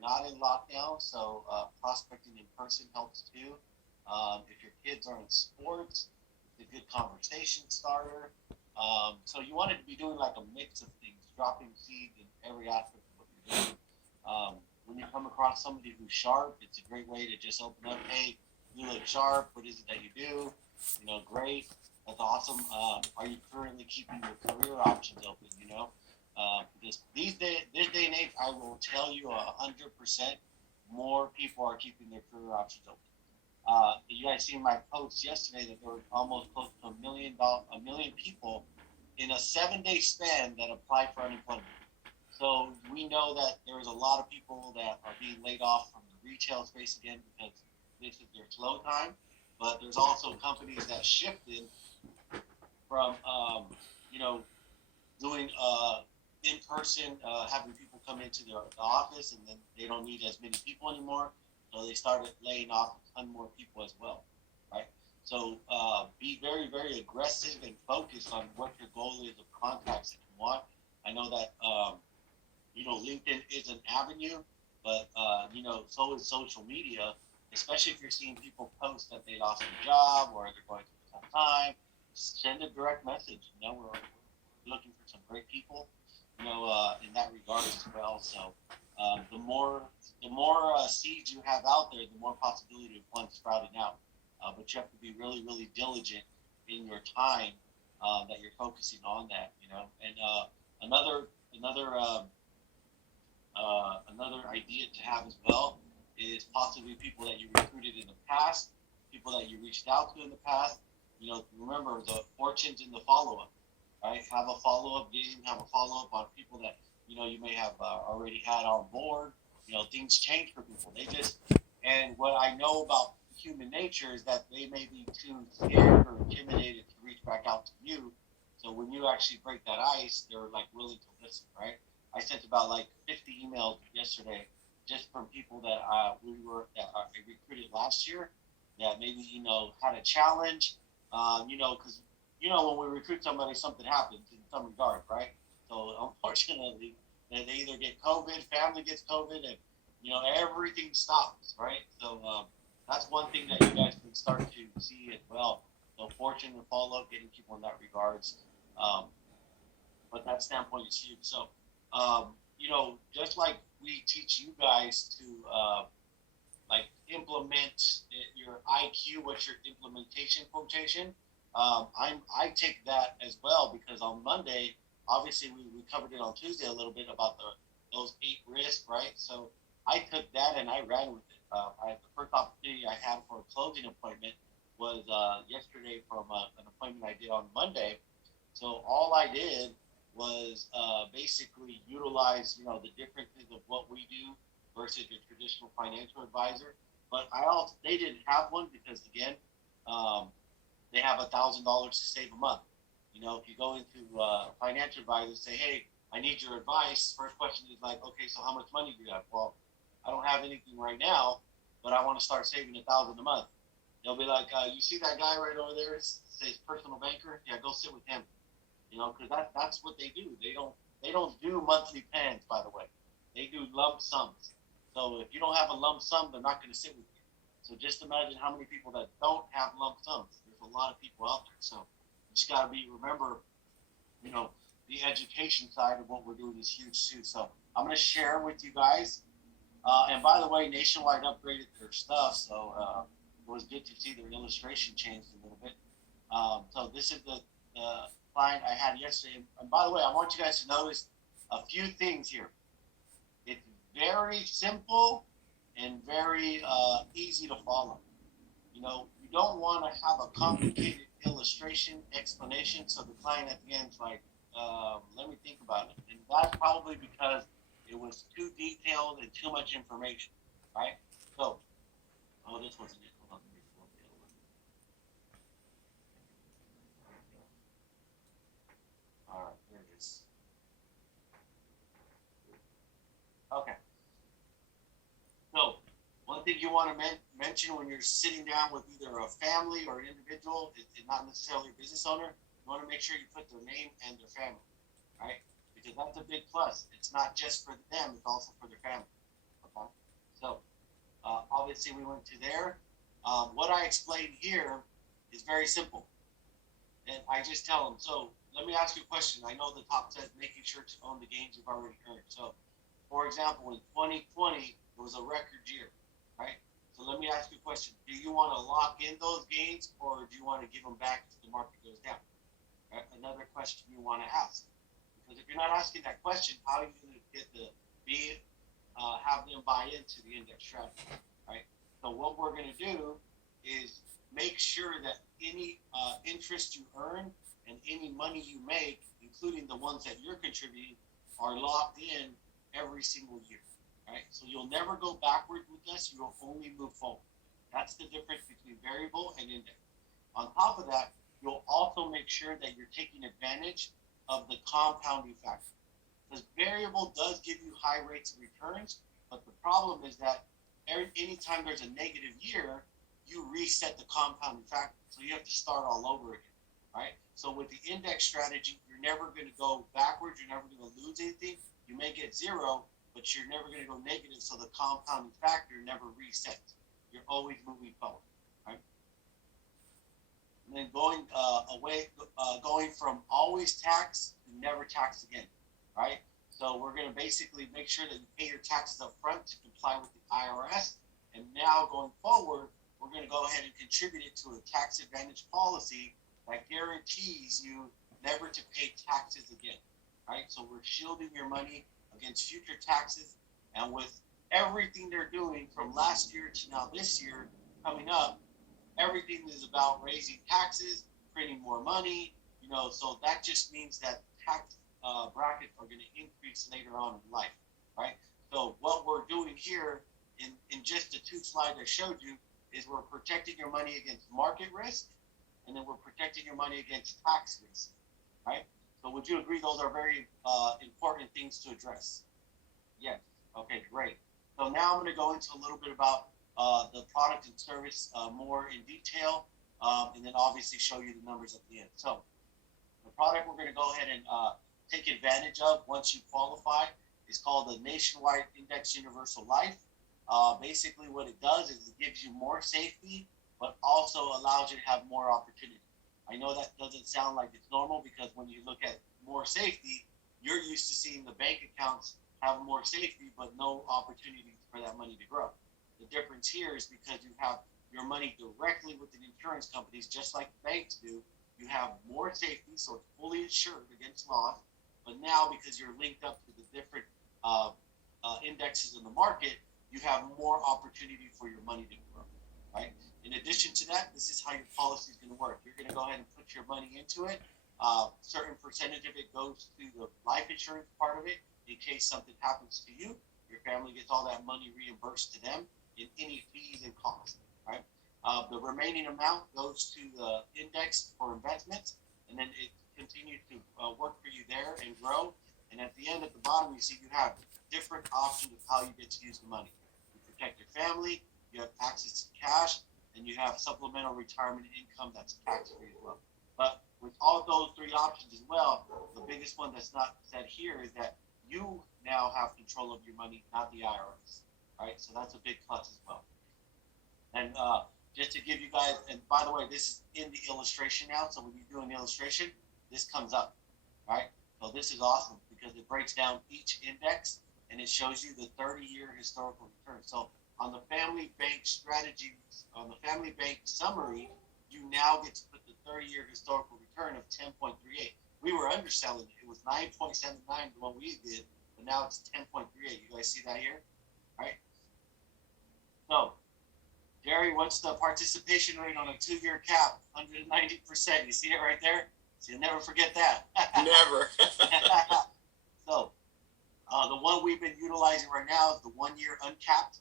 not in lockdown, so prospecting in person helps too. If your kids are in sports, it's a good conversation starter. So you want it to be doing like a mix of things, dropping seeds in every aspect of what you're doing. When you come across somebody who's sharp, it's a great way to just open up. Hey, you look sharp. What is it that you do? Great. That's awesome. Are you currently keeping your career options open? Because this day and age, I will tell you 100% more people are keeping their career options open. You guys seen my post yesterday that there were almost close to a million people in a 7-day span that applied for unemployment. So we know that there's a lot of people that are being laid off from the retail space again because this is their slow time. But there's also companies that shifted from, doing in person, having people come into the office, and then they don't need as many people anymore. So they started laying off a ton more people as well, right? So be very, very aggressive and focused on what your goal is of contacts that you want. I know that LinkedIn is an avenue, but so is social media. Especially if you're seeing people post that they lost their job or they're going through a tough time, send a direct message. We're looking for some great people, in that regard as well. So the more seeds you have out there, the more possibility of one sprouting out. But you have to be really, really diligent in your time that you're focusing on that. And another idea to have as well is possibly people that you recruited in the past, people that you reached out to in the past. Remember the fortunes in the follow-up, right? Have a follow-up game, have a follow-up on people that you may have already had on board. Things change for people. And what I know about human nature is that they may be too scared or intimidated to reach back out to you. So when you actually break that ice, they're like willing to listen, right? I sent about like 50 emails yesterday just from people that I recruited last year that maybe had a challenge, because when we recruit somebody, something happens in some regard, right? So unfortunately, they either get COVID, family gets COVID, and everything stops, right? So that's one thing that you guys can start to see as well. So fortune and follow up, getting people in that regards. Um, but that standpoint is huge. So, just like we teach you guys to like implement your IQ, what's your implementation quotation? I take that as well because on Monday, obviously we covered it on Tuesday a little bit about those 8 risks, right? So I took that and I ran with it. The first opportunity I had for a closing appointment was yesterday from an appointment I did on Monday. So all I did was basically utilize, the differences of what we do versus your traditional financial advisor. But they didn't have one because again, they have $1,000 to save a month. If you go into a financial advisor and say, hey, I need your advice, first question is like, okay, so how much money do you have? Well, I don't have anything right now, but I want to start saving $1,000 a month. They'll be like, you see that guy right over there? It says personal banker. Yeah, go sit with him. Because that's what they do. They don't do monthly plans, by the way. They do lump sums. So if you don't have a lump sum, they're not going to sit with you. So just imagine how many people that don't have lump sums. There's a lot of people out there. So you just got to remember, the education side of what we're doing is huge too. So I'm going to share with you guys. And by the way, Nationwide upgraded their stuff, so it was good to see their illustration changed a little bit. So this is the client I had yesterday. And by the way, I want you guys to notice a few things here. It's very simple and very easy to follow. You don't want to have a complicated illustration explanation, so the client at the end is like, let me think about it. And that's probably because it was too detailed and too much information, right? So, this wasn't it. Hold on, let me pull up the other one. All right, there it is. Okay. So, one thing you want to mention when you're sitting down with either a family or an individual, not necessarily a business owner, you want to make sure you put their name and their family, right? Because that's a big plus. It's not just for them; it's also for their family. Okay. obviously we went to there. What I explained here is very simple. And I just tell them, so let me ask you a question. I know the top says making sure to own the gains you've already earned. So, for example, in 2020, it was a record year, right? So let me ask you a question. Do you want to lock in those gains, or do you want to give them back if the market goes down? Right? Another question you want to ask. Because if you're not asking that question, how are you going to get have them buy into the index strategy, right? So what we're going to do is make sure that any interest you earn and any money you make, including the ones that you're contributing, are locked in every single year, right? So you'll never go backward with us. You'll only move forward. That's the difference between variable and index. On top of that, you'll also make sure that you're taking advantage of the compounding factor. Because variable does give you high rates of returns, but the problem is that anytime there's a negative year, you reset the compounding factor. So you have to start all over again, right? So with the index strategy, you're never going to go backwards. You're never going to lose anything. You may get zero, but you're never going to go negative. So the compounding factor never resets. You're always moving forward, right? And then going from always tax to never tax again, right? So we're going to basically make sure that you pay your taxes up front to comply with the IRS. And now going forward, we're going to go ahead and contribute it to a tax advantage policy that guarantees you never to pay taxes again, right? So we're shielding your money against future taxes. And with everything they're doing from last year to now this year coming up, everything is about raising taxes, printing more money, so that just means that tax brackets are going to increase later on in life, right? So what we're doing here in just the 2 slides I showed you is we're protecting your money against market risk, and then we're protecting your money against tax risk, right? So would you agree those are very important things to address? Yes. Okay, great. So now I'm going to go into a little bit about the product and service more in detail, and then obviously show you the numbers at the end. So the product we're going to go ahead and take advantage of once you qualify is called the Nationwide Index Universal Life. Basically what it does is it gives you more safety, but also allows you to have more opportunity. I know that doesn't sound like it's normal, because when you look at more safety, you're used to seeing the bank accounts have more safety, but no opportunity for that money to grow. The difference here is because you have your money directly with the insurance companies, just like banks do, you have more safety, so it's fully insured against loss. But now, because you're linked up to the different indexes in the market, you have more opportunity for your money to grow, right? In addition to that, this is how your policy is going to work. You're going to go ahead and put your money into it. Certain percentage of it goes to the life insurance part of it. In case something happens to you, your family gets all that money reimbursed to them in any fees and costs, right? The remaining amount goes to the index for investments, and then it continues to work for you there and grow. And at the end, at the bottom, you see you have different options of how you get to use the money. You protect your family, you have access to cash, and you have supplemental retirement income that's tax-free as well. But with all those 3 options as well, the biggest one that's not said here is that you now have control of your money, not the IRS, right? So that's a big plus as well. And just to give you guys, and by the way, this is in the illustration now, so when you do an illustration, this comes up, right? So this is awesome because it breaks down each index and it shows you the 30-year historical return. So on the family bank strategy, on the family bank summary, you now get to put the 30-year historical return of 10.38. We were underselling it. It was 9.79 when we did, but now it's 10.38. You guys see that here? Right? So, Jerry, what's the participation rate on a 2-year cap? 190%. You see it right there? So you'll never forget that. Never. So, the one we've been utilizing right now is the 1-year uncapped.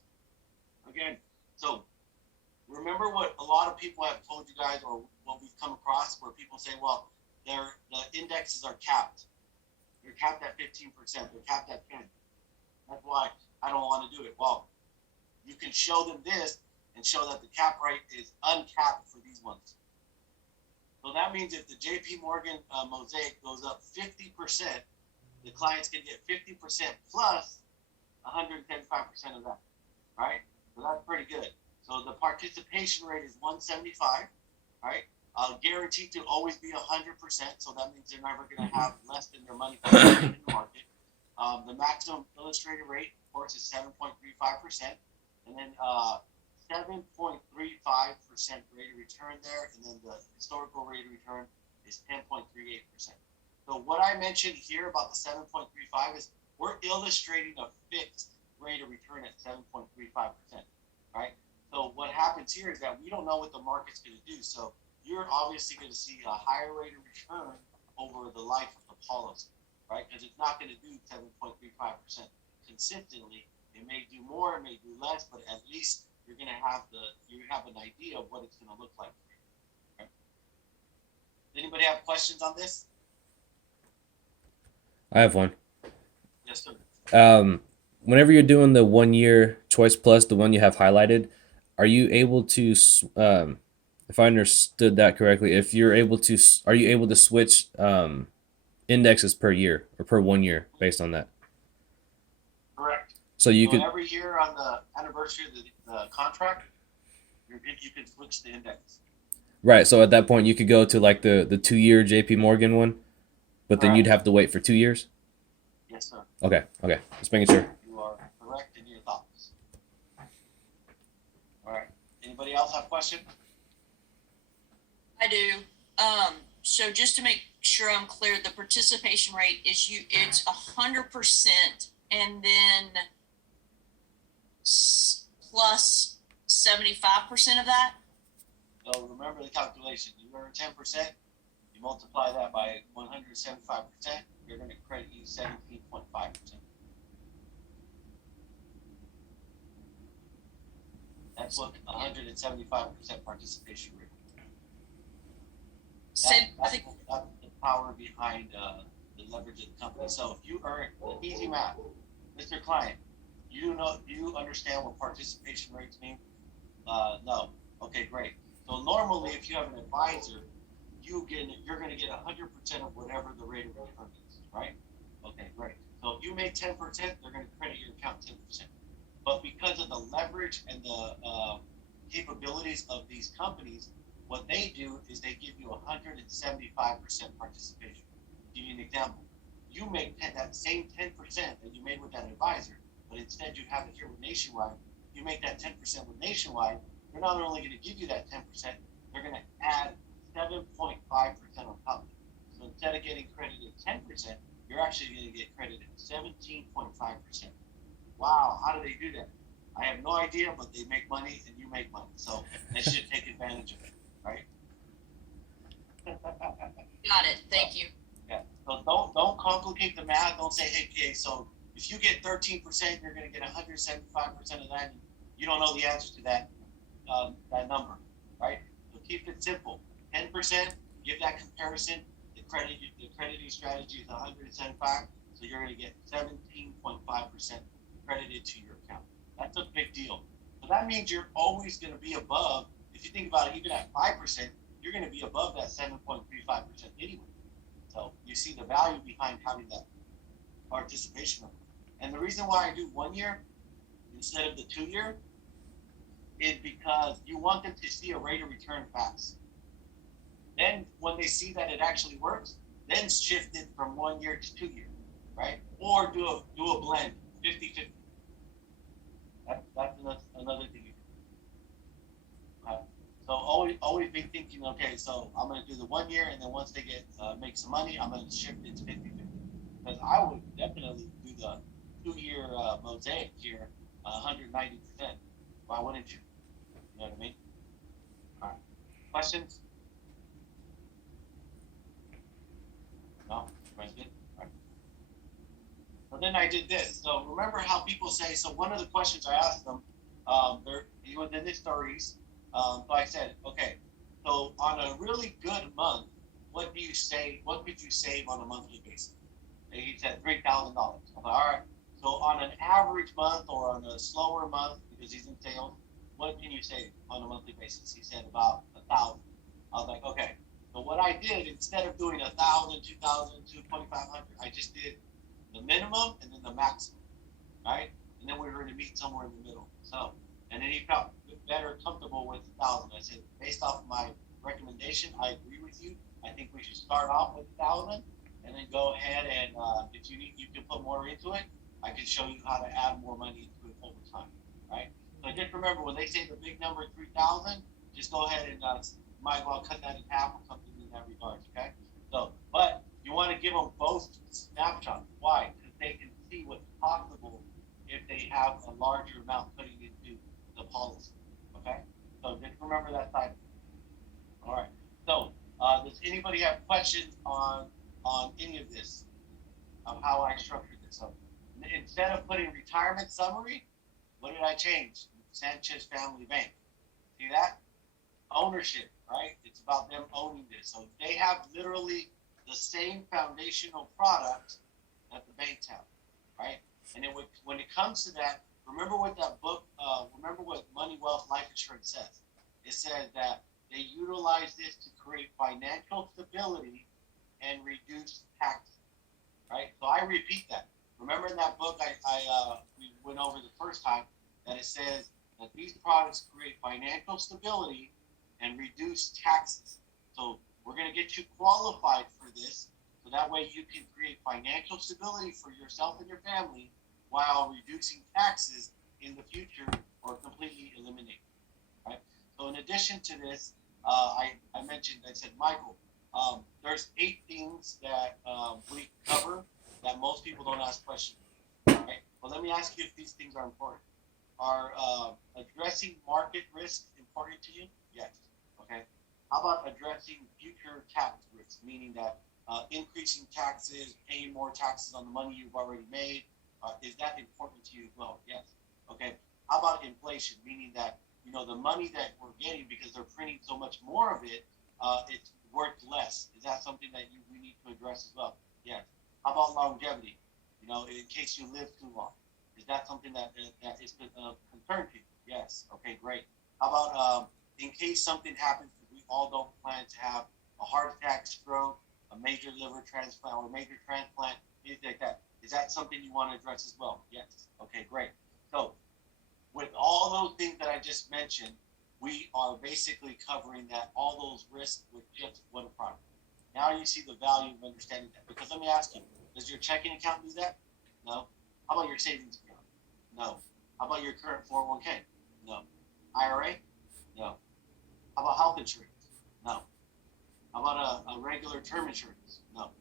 Again, so remember what a lot of people have told you guys, or what we've come across, where people say, well, the indexes are capped. They're capped at 15%. They're capped at 10%. That's why I don't want to do it. Well, you can show them this and show that the cap rate is uncapped for these ones. So that means if the JP Morgan Mosaic goes up 50%, the clients can get 50% plus 175% of that, right? So that's pretty good. So the participation rate is 175, right? Guaranteed to always be 100%. So that means they're never going to have less than their money in the market. The maximum illustrated rate, of course, is 7.35%, and then 7.35% rate of return there, and then the historical rate of return is 10.38%. So what I mentioned here about the 7.35 is we're illustrating a fixed rate of return at 7.35%, right? So what happens here is that we don't know what the market's going to do. So you're obviously going to see a higher rate of return over the life of the policy, right? Because it's not going to do 7.35% consistently. It may do more, it may do less, but at least you're going to have an idea of what it's going to look like. Okay? Anybody have questions on this? I have one. Yes, sir. Whenever you're doing the 1 year choice plus, the one you have highlighted, are you able to, if I understood that correctly, if you're able to, are you able to switch indexes per year or per 1 year based on that? Correct. So you So could, every year on the anniversary of the contract, you can switch the index. right. So at that point, you could go to like the 2 year JP Morgan one, but then you'd Correct. have to wait for 2 years. Yes, sir. Okay. Okay. Just making sure. You are correct in your thoughts. All right. Anybody else have a question? I do. So just to make sure I'm clear, the participation rate is it's 100%, and then plus 75% of that. So remember the calculation. You earn 10%, you multiply that by 175%, you're going to credit you 17.5%. That's what 175% participation rate. That's the power behind the leverage of the company. So if you earn easy math, Mr. Client, do you understand what participation rates mean? No. Okay, great. So normally, if you have an advisor, you're going to get 100% of whatever the rate of return is, right? Okay, great. So if you make 10%, they're going to credit your account 10%. But because of the leverage and the capabilities of these companies, what they do is they give you 175% participation. I'll give you an example. You make that same 10% that you made with that advisor, but instead you have it here with Nationwide. You make that 10% with Nationwide. They're not only going to give you that 10%, they're going to add 7.5% on top of it. So instead of getting credited 10%, you're actually going to get credited 17.5%. Wow, how do they do that? I have no idea, but they make money and you make money. So they should take advantage of it, right? Got it. Thank you. Yeah. So don't complicate the math. Don't say, hey, okay, so if you get 13%, you're going to get 175% of that. And you don't know the answer to that number, right? So keep it simple. 10%, give that comparison. The crediting strategy is 175, so you're going to get 17.5% credited to your account. That's a big deal. So that means you're always going to be above. If you think about it, even at 5%, you're going to be above that 7.35% anyway. So you see the value behind having that participation rate. And the reason why I do 1 year instead of the 2 year is because you want them to see a rate of return fast. Then when they see that it actually works, then shift it from 1 year to 2 year, right? Or do a blend, 50-50. That's another thing you do. So always be thinking, okay, so I'm going to do the 1 year, and then once they get make some money, I'm going to shift it to 50-50. Because I would definitely do the 2 year mosaic here, 190%. Why wouldn't you? You know what I mean? All right. Questions? No? Everybody's good? All right. So then I did this. So remember how people say, so one of the questions I asked them, he was in his 30s. So I said, okay, so on a really good month, what could you save on a monthly basis? And he said $3,000. I thought, all right. So on an average month or on a slower month, because he's in sales, what can you save on a monthly basis? He said about 1,000. I was like, okay. So what I did, instead of doing 1,000, 2,000, 2,500, I just did the minimum and then the maximum, right? And then we were going to meet somewhere in the middle. So, and And then he felt better, comfortable with 1,000. I said, based off my recommendation, I agree with you. I think we should start off with 1,000, and then go ahead and if you need, you can put more into it. I can show you how to add more money into it over time, right? So just remember, when they say the big number 3,000, just go ahead and might as well cut that in half or something in that regard, okay? So, but you want to give them both snapshots. Why? Because they can see what's possible if they have a larger amount putting into the policy, okay? So just remember that side. All right. So, does anybody have questions on any of this, of how I structured this? So, instead of putting retirement summary, what did I change? Sanchez Family Bank. See that? Ownership, right? It's about them owning this. So they have literally the same foundational product that the banks have, right? And it would, when it comes to that, remember what that book, remember what Money, Wealth, Life Insurance says. It says that they utilize this to create financial stability and reduce taxes, right? So I repeat that. Remember in that book we went over the first time that it says that these products create financial stability and reduce taxes. So we're going to get you qualified for this, so that way you can create financial stability for yourself and your family while reducing taxes in the future or completely eliminating, right? So in addition to this, I mentioned, I said, Michael, there's 8 things that we cover that most people don't ask questions, right? Well, let me ask you if these things are important. Are addressing market risk important to you? Yes. Okay. How about addressing future tax risks, meaning that increasing taxes, paying more taxes on the money you've already made? Is that important to you as well? Yes. Okay. How about inflation, meaning that the money that we're getting, because they're printing so much more of it, it's worth less. Is that something that we need to address as well? Yes. How about longevity? In case you live too long. Is that something that is concern to you? Yes. Okay, great. How about in case something happens that we all don't plan to have, a heart attack, stroke, a major liver transplant, or a major transplant, anything like that? Is that something you want to address as well? Yes. Okay, great. So with all those things that I just mentioned, we are basically covering all those risks with just one product. Now you see the value of understanding that. Because let me ask you, does your checking account do that? No. How about your savings account? No. How about your current 401k? No. IRA? No. How about health insurance? No. How about a regular term insurance? No.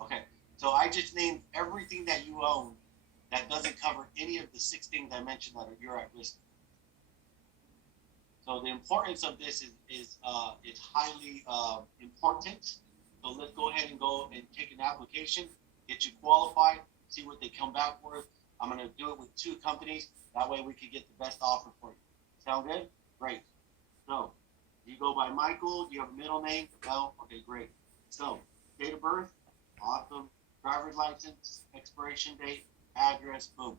Okay. So I just named everything that you own that doesn't cover any of the 6 things I mentioned that you're at risk. So the importance of this is highly important. So let's go ahead and go and take an application, get you qualified, see what they come back with. I'm going to do it with 2 companies. That way we can get the best offer for you. Sound good? Great. So, do you go by Michael? Do you have a middle name? No? Okay, great. So, date of birth? Awesome. Driver's license, expiration date, address, boom.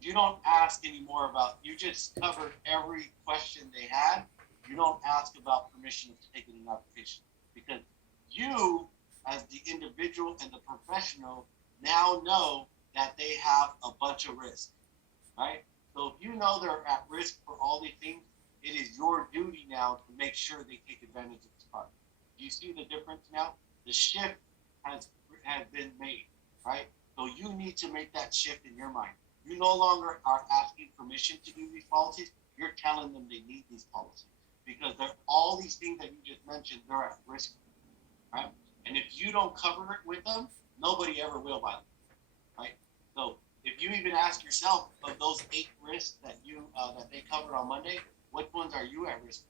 You don't ask anymore you just covered every question they had. You don't ask about permission to take an application. Because you, as the individual and the professional, now know that they have a bunch of risk, right? So if you know they're at risk for all these things, it is your duty now to make sure they take advantage of this product. Do you see the difference now? The shift has been made, right? So you need to make that shift in your mind. You no longer are asking permission to do these policies. You're telling them they need these policies because they're all these things that you just mentioned, they're at risk, right? And if you don't cover it with them, nobody ever will buy them, right? So if you even ask yourself of those 8 risks that that they covered on Monday, which ones are you at risk?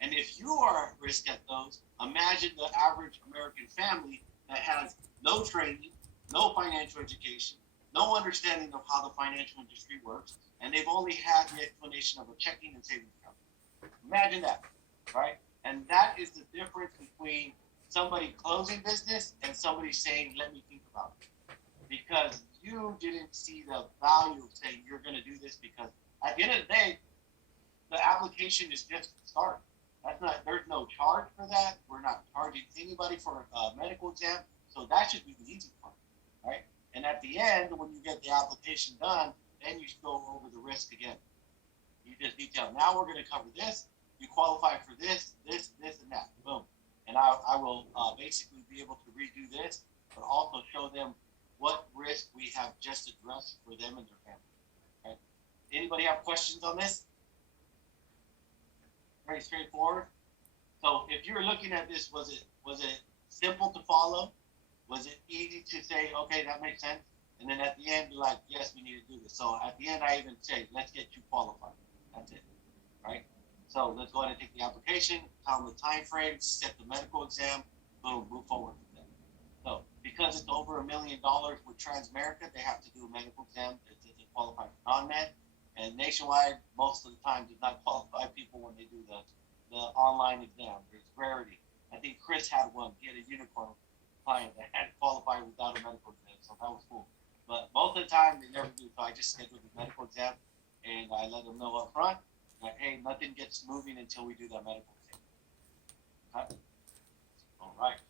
And if you are at risk at those, imagine the average American family that has no training, no financial education, no understanding of how the financial industry works, and they've only had the explanation of a checking and savings account. Imagine that, right? And that is the difference between somebody closing business and somebody saying, let me think about it. Because you didn't see the value of saying you're going to do this, because at the end of the day, the application is just the start. There's no charge for that. We're not charging anybody for a medical exam. So that should be the easy part, right? And at the end, when you get the application done, then you should go over the risk again. You just need detail. Now we're going to cover this. You qualify for this, this, and that. Boom. And I will basically be able to redo this, but also show them what risk we have just addressed for them and their family. Okay. Anybody have questions on this? Very straightforward. So if you're looking at this, was it simple to follow? Was it easy to say, okay, that makes sense? And then at the end, be like, yes, we need to do this. So at the end, I even say, let's get you qualified. That's it, right? So let's go ahead and take the application, tell them the time frame, set the medical exam, boom, move forward with that. So because it's over $1 million with Transamerica, they have to do a medical exam to qualify for non-med. And Nationwide, most of the time, does not qualify people when they do the online exam. There's rarity. I think Chris had one. He had a unicorn client that had qualified without a medical exam, so that was cool. But most of the time, they never do. So I just schedule the medical exam, and I let them know up front that, hey, nothing gets moving until we do that medical exam. Okay? All right.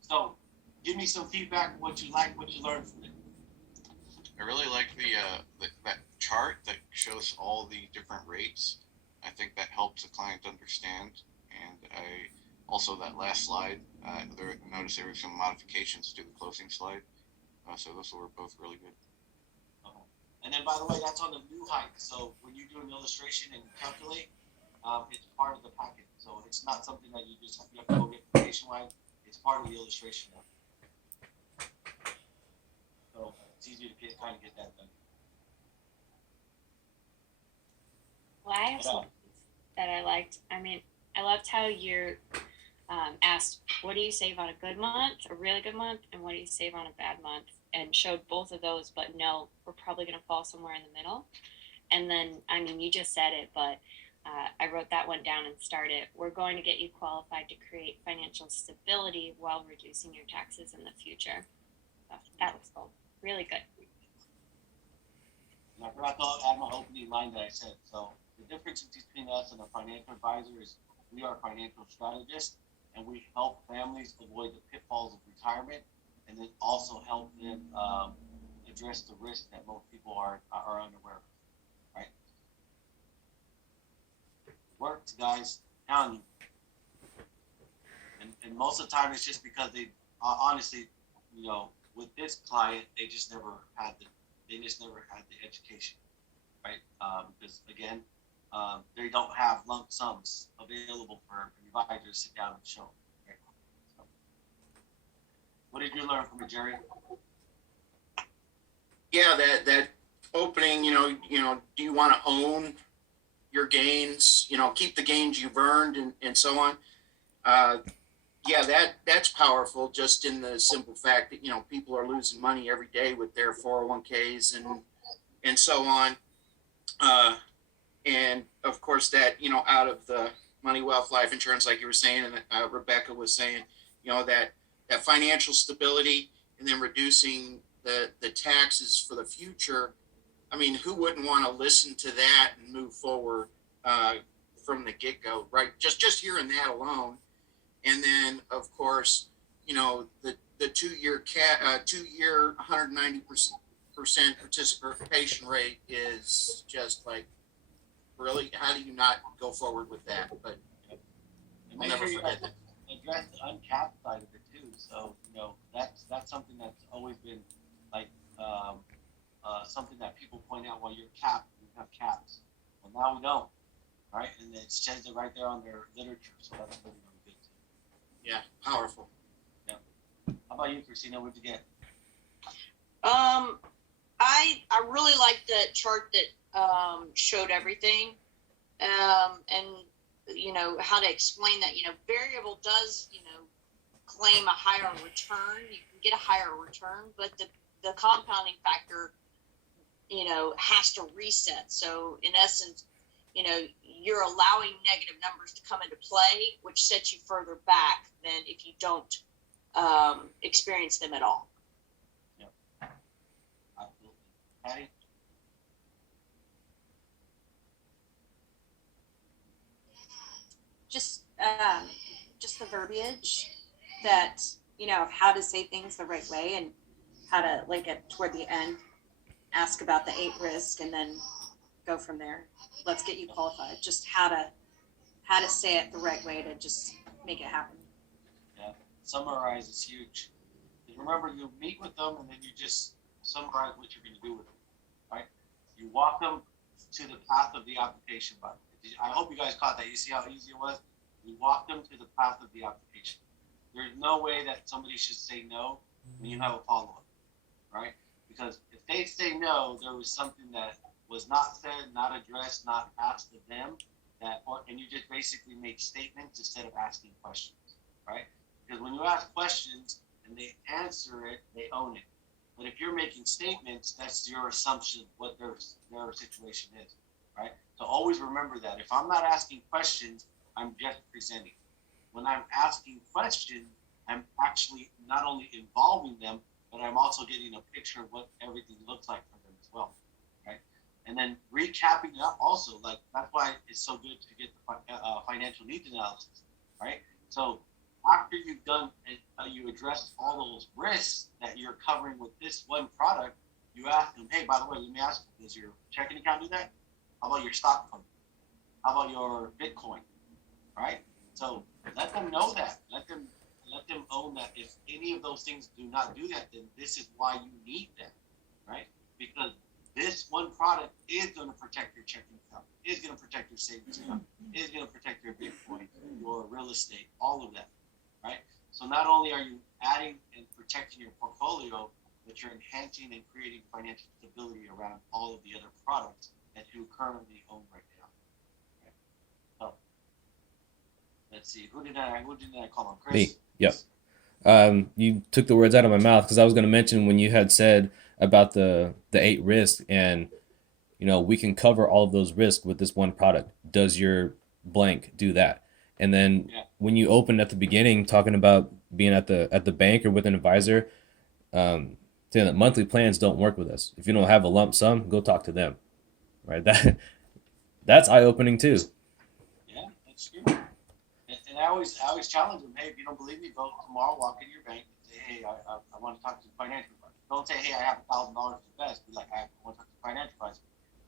So give me some feedback, what you like, what you learned from it. I really like that chart that shows all the different rates. I think that helps the client understand. And I also, that last slide, notice there were some modifications to the closing slide. So those were both really good. And then, by the way, that's on the new height. So when you do an illustration and calculate, it's part of the packet. So it's not something that you just have to go get Nationwide. It's part of the illustration. So it's easier to kind of get that done. Well, I have some that I liked. I mean, I loved how you asked, what do you save on a good month, a really good month, and what do you save on a bad month? And showed both of those, but no, we're probably going to fall somewhere in the middle. And then, I mean, you just said it, but I wrote that one down and started. We're going to get you qualified to create financial stability while reducing your taxes in the future. So that was cool. Really good. And I forgot to add my opening line that I said. So the difference between us and a financial advisor is we are financial strategists, and we help families avoid the pitfalls of retirement, and then also help them address the risk that most people are unaware of. Right? Works, guys. Telling you. And most of the time, it's just because they honestly, you know, with this client, they just never had the education, right? Because again, they don't have lump sums available for an advisor to sit down and show. Right? So, what did you learn from it, Jerry? Yeah, that opening, you know, do you want to own your gains, keep the gains you've earned and so on? Yeah, that's powerful, just in the simple fact that, people are losing money every day with their 401ks and so on. And of course that, out of the Money Wealth Life Insurance, like you were saying, and Rebecca was saying, that financial stability, and then reducing the taxes for the future. I mean, who wouldn't want to listen to that and move forward from the get-go, right? Just hearing that alone. And then, of course, the 2-year 190% participation rate is just like, really, how do you not go forward with that? But I'll never forget that. Address the uncapped side of it too. So that's something that's always been like something that people point out. Well, you're capped. We have caps. Well, now we don't, right? And it says it right there on their literature. So that's really, really good too. Yeah, powerful. Yeah. How about you, Christina? What'd you get? I really liked the chart that showed everything, and how to explain that. Variable does claim a higher return. You can get a higher return, but the compounding factor has to reset. So in essence, you're allowing negative numbers to come into play, which sets you further back than if you don't experience them at all. Yeah, absolutely. Patty? Just the verbiage that, of how to say things the right way and how to like it toward the end. ask about the 8 risk, and then go from there. Let's get you qualified. Just how to say it the right way to just make it happen. Summarize is huge. And remember, you meet with them and then you just summarize what you're going to do with them, right? You walk them to the path of the application button. I hope you guys caught that. You see how easy it was? You walk them to the path of the application. There's no way that somebody should say no when you have a follow-up, right? Because if they say no, there was something that was not said, not addressed, not asked of them, and you just basically make statements instead of asking questions, right? Because when you ask questions and they answer it, they own it. But if you're making statements, that's your assumption of what their situation is, right? So always remember that. If I'm not asking questions, I'm just presenting. When I'm asking questions, I'm actually not only involving them, but I'm also getting a picture of what everything looks like for them as well, right? And then recapping that also, like that's why it's so good to get the financial needs analysis, right? So after you've done, you address all those risks that you're covering with this one product, you ask them, hey, by the way, let me ask you, does your checking account do that? How about your stock fund? How about your Bitcoin, right? So let them know that. Let them own that if any of those things do not do that, then this is why you need them, right? Because this one product is going to protect your checking account, is going to protect your savings account, is going to protect your Bitcoin, your real estate, all of that, right? So not only are you adding and protecting your portfolio, but you're enhancing and creating financial stability around all of the other products that you currently own right now. Okay. So let's see, who did I call on? Chris? Me. Yep. You took the words out of my mouth because I was going to mention when you had said about the 8 risks, and we can cover all of those risks with this one product. Does your blank do that? And then when you opened at the beginning talking about being at the bank or with an advisor, saying that monthly plans don't work with us. If you don't have a lump sum, go talk to them, right? That's eye opening too. Yeah, that's true. And I always challenge them. Hey, if you don't believe me, go tomorrow, walk into your bank, and say, hey, I want to talk to the financial advisor. Don't say, hey, I have $1,000 to invest. Be like, I want to talk to the financial advisor.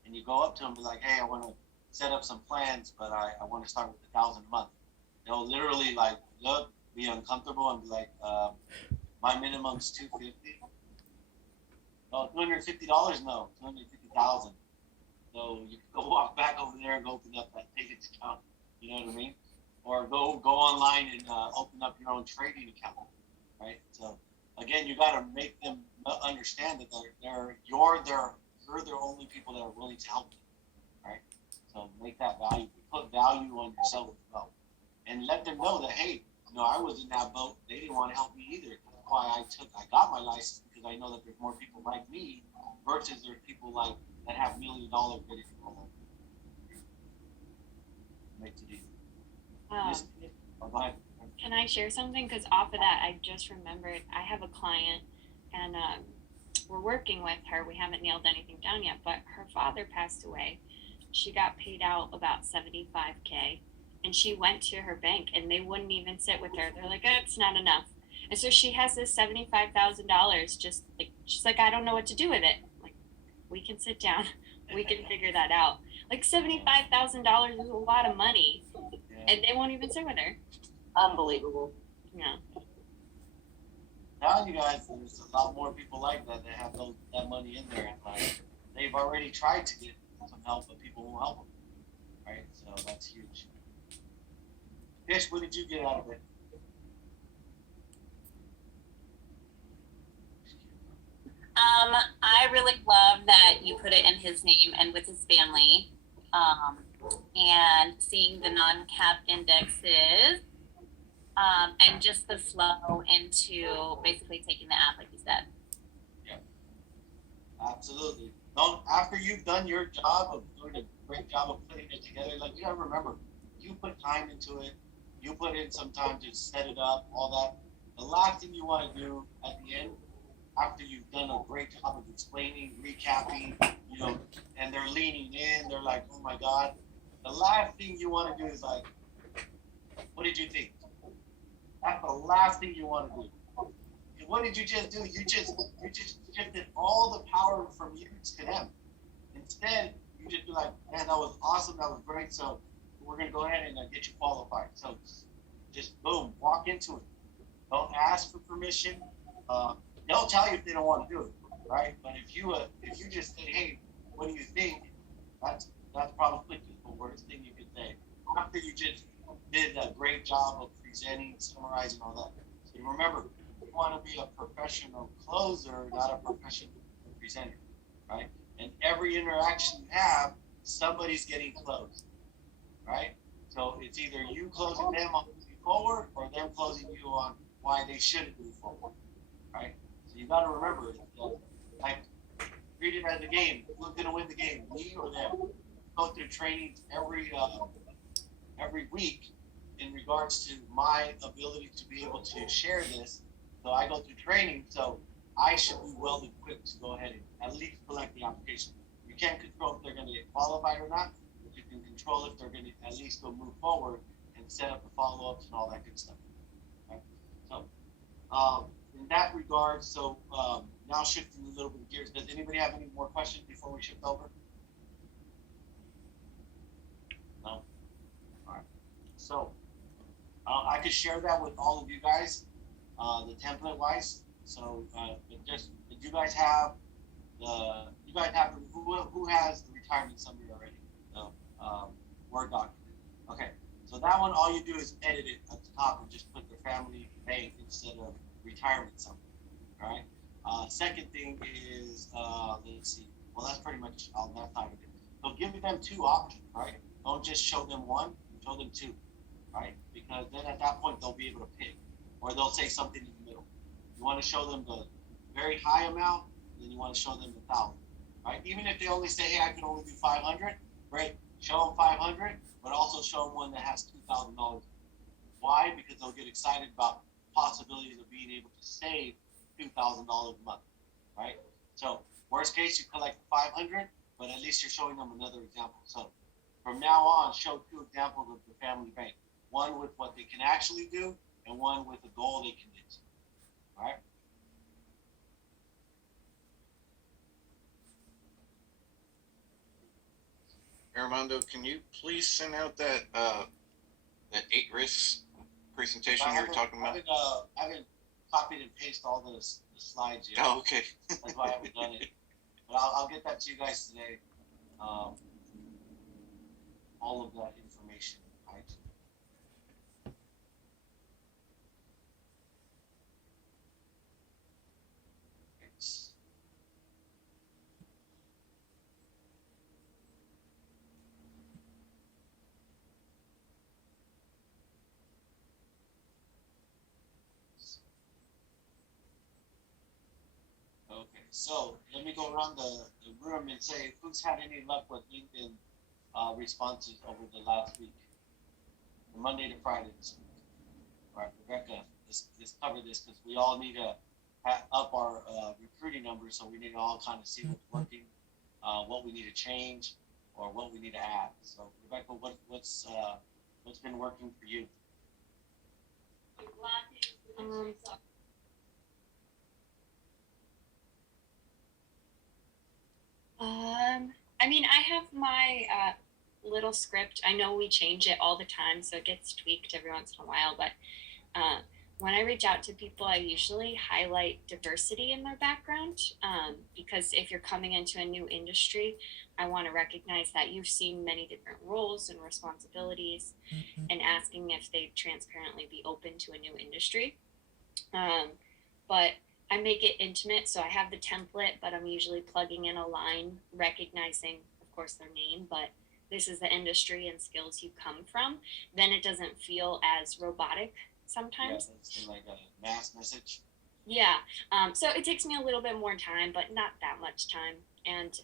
And you go up to them, be like, hey, I want to set up some plans, but I want to start with $1,000 a month. They'll literally look, be uncomfortable, and be like, my minimum's $250. No, $250? No, $250,000. So you can go walk back over there and go open up that savings account. You know what I mean? Or go online and open up your own trading account, right? So again, you got to make them understand that you're the only people that are willing to help them, right? So make that valuable. Put value on yourself as well, and let them know that hey, I was in that boat. They didn't want to help me either. That's why I got my license, because I know that there's more people like me versus there's people that have $1 million credit control. Makes it easy. Can I share something? Because off of that, I just remembered I have a client, and we're working with her. We haven't nailed anything down yet, but her father passed away. She got paid out about $75K, and she went to her bank, and they wouldn't even sit with her. They're like, it's not enough. And so she has this $75,000. She's like, I don't know what to do with it. Like, we can sit down. We can figure that out. Like $75,000 is a lot of money. And they won't even sit with her. Unbelievable. Yeah. Now you guys, there's a lot more people like that have that money in there. They've already tried to get some help, but people won't help them. Right? So that's huge. Fish, what did you get out of it? I really love that you put it in his name and with his family. And seeing the non-cap indexes, and just the flow into basically taking the app, like you said. Yeah, absolutely. After you've done your job of doing a great job of putting it together, you gotta remember, you put time into it, you put in some time to set it up, all that. The last thing you want to do at the end, after you've done a great job of explaining, recapping, and they're leaning in, they're like, oh my God. The last thing you want to do is what did you think? That's the last thing you want to do. You what did you just do? You just shifted all the power from you to them. Instead, you just be like, man, that was awesome, that was great. So we're gonna go ahead and get you qualified. So just boom, walk into it. Don't ask for permission. They'll tell you if they don't want to do it, right? But if you just say, hey, what do you think? That's probably the worst thing you could say. After you just did a great job of presenting, summarizing all that. So remember, you want to be a professional closer, not a professional presenter, right? And every interaction you have, somebody's getting closed, right? So it's either you closing them on moving forward or them closing you on why they shouldn't move forward, right? So you got to remember, like, treat it as a game. Who's going to win the game, me or them? Go through trainings every week in regards to my ability to be able to share this. So I go through training, so I should be well equipped to go ahead and at least collect the application. You can't control if they're going to get qualified or not, but you can control if they're going to at least go move forward and set up the follow-ups and all that good stuff. Right? So in that regard, so now shifting a little bit of gears, does anybody have any more questions before we shift over? No? All right. So I could share that with all of you guys, the template wise. So you guys have who has the retirement summary already? The Word document. Okay. So that one, all you do is edit it at the top and just put the family bank instead of retirement summary. All right. Second thing is let's see. Well, that's pretty much all that side of it. So give them two options, right? Don't just show them one, show them two, right? Because then at that point they'll be able to pick, or they'll say something in the middle. You want to show them the very high amount, then you want to show them the 1,000, right? Even if they only say, hey, I can only do 500, great. Show them 500, but also show them one that has $2,000. Why? Because they'll get excited about possibilities of being able to save $2,000 a month, right? So worst case, you collect 500, but at least you're showing them another example. So from now on, show two examples of the family bank. One with what they can actually do, and one with a goal they can get to. All right? Armando, can you please send out that 8 risks presentation you were talking about? I haven't copied and pasted all the slides yet. Oh, okay. That's why I haven't done it. But I'll get that to you guys today. All of that information, right? Okay, so let me go around the room and say who's had any luck with LinkedIn responses over the last week, from Monday to Friday this week. All right, Rebecca, let's cover this because we all need to up our recruiting numbers, so we need to all kind of see what's working, what we need to change, or what we need to add. So, Rebecca, what's been working for you? I mean, I have my little script. I know we change it all the time, so it gets tweaked every once in a while. But when I reach out to people, I usually highlight diversity in their background because if you're coming into a new industry, I want to recognize that you've seen many different roles and responsibilities, and asking if they'd transparently be open to a new industry. But I make it intimate, so I have the template, but I'm usually plugging in a line, recognizing, of course, their name, but this is the industry and skills you come from. Then it doesn't feel as robotic sometimes. Yeah, it's like a mass message. Yeah. So it takes me a little bit more time, but not that much time. And